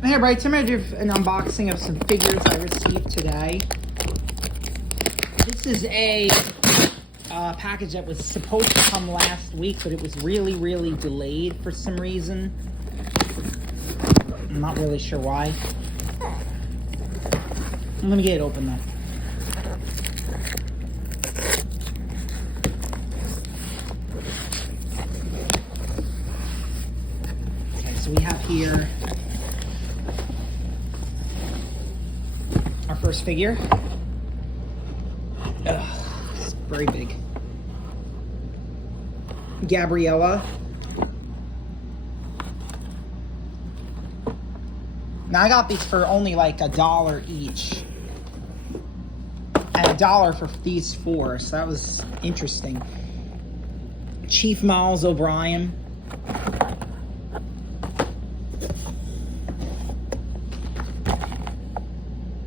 Hey everybody, I'm going to do an unboxing of some figures I received today. This is a package that was supposed to come last week, but it was really delayed for some reason. I'm not really sure why. Let me get it open though. Okay, so we have here our first figure. It's very big. Gabriella. Now I got these for only like $1 each. And $1 for these four, so that was interesting. Chief Miles O'Brien.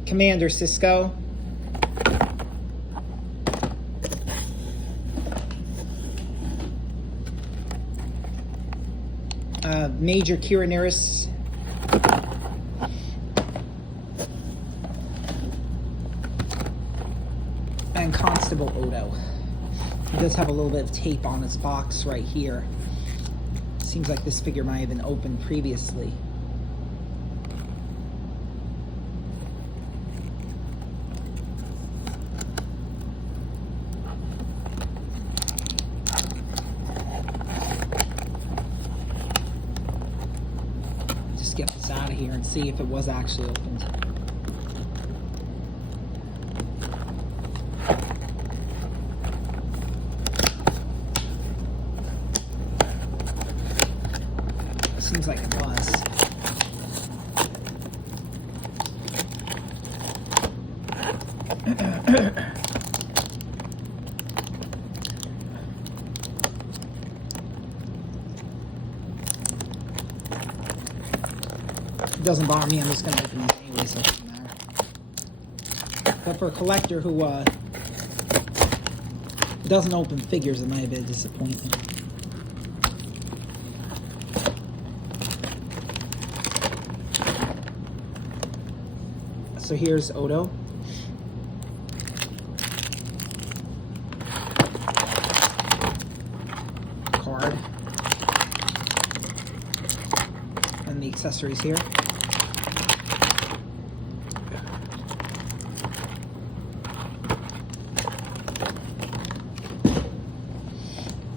Commander Sisko. Major Kira Nerys. And Constable Odo. He does have a little bit of tape on his box right here. Seems like this figure might have been opened previously. Just get this out of here and see if it was actually opened. Seems like it was. It doesn't bother me, I'm just going to open these anyway, so it doesn't matter. But for a collector who doesn't open figures, it might have been disappointing. So here's Odo. Card. And the accessories here.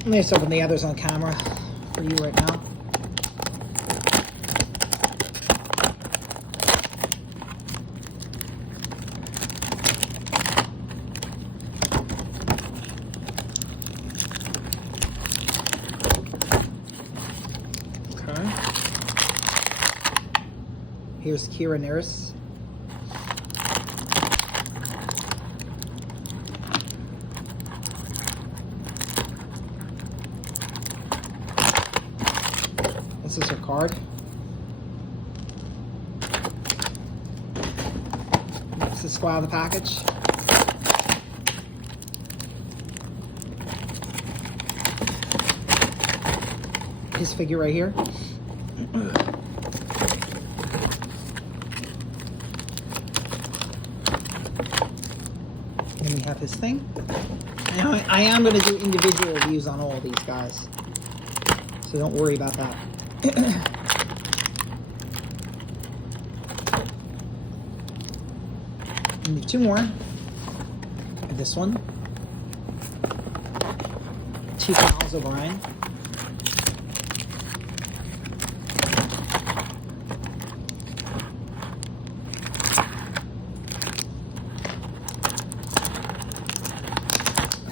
Let me just open the others on camera for you right now. Here's Kira Nerys. This is her card. This is out of the package. His figure right here. And we have his thing. I am going to do individual reviews on all of these guys, so don't worry about that. And two more. This one. Chief Miles O'Brien.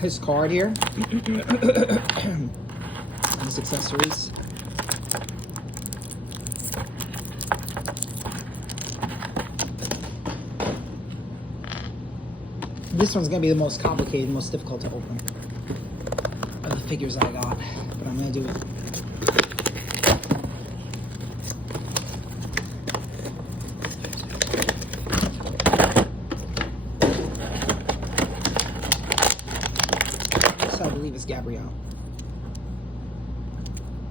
His card here. His accessories. This one's going to be the most complicated, most difficult to open of the figures I got, but I'm going to do it. This I believe is Gabrielle,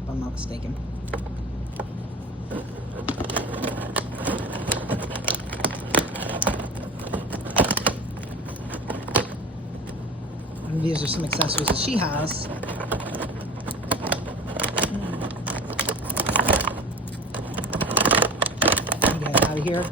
if I'm not mistaken. And these are some accessories that she has. Get out of here.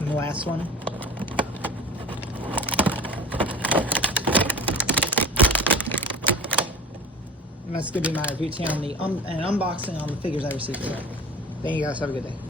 And the last one. And that's going to be my review today on the an unboxing on the figures I received today. Thank you guys. Have a good day.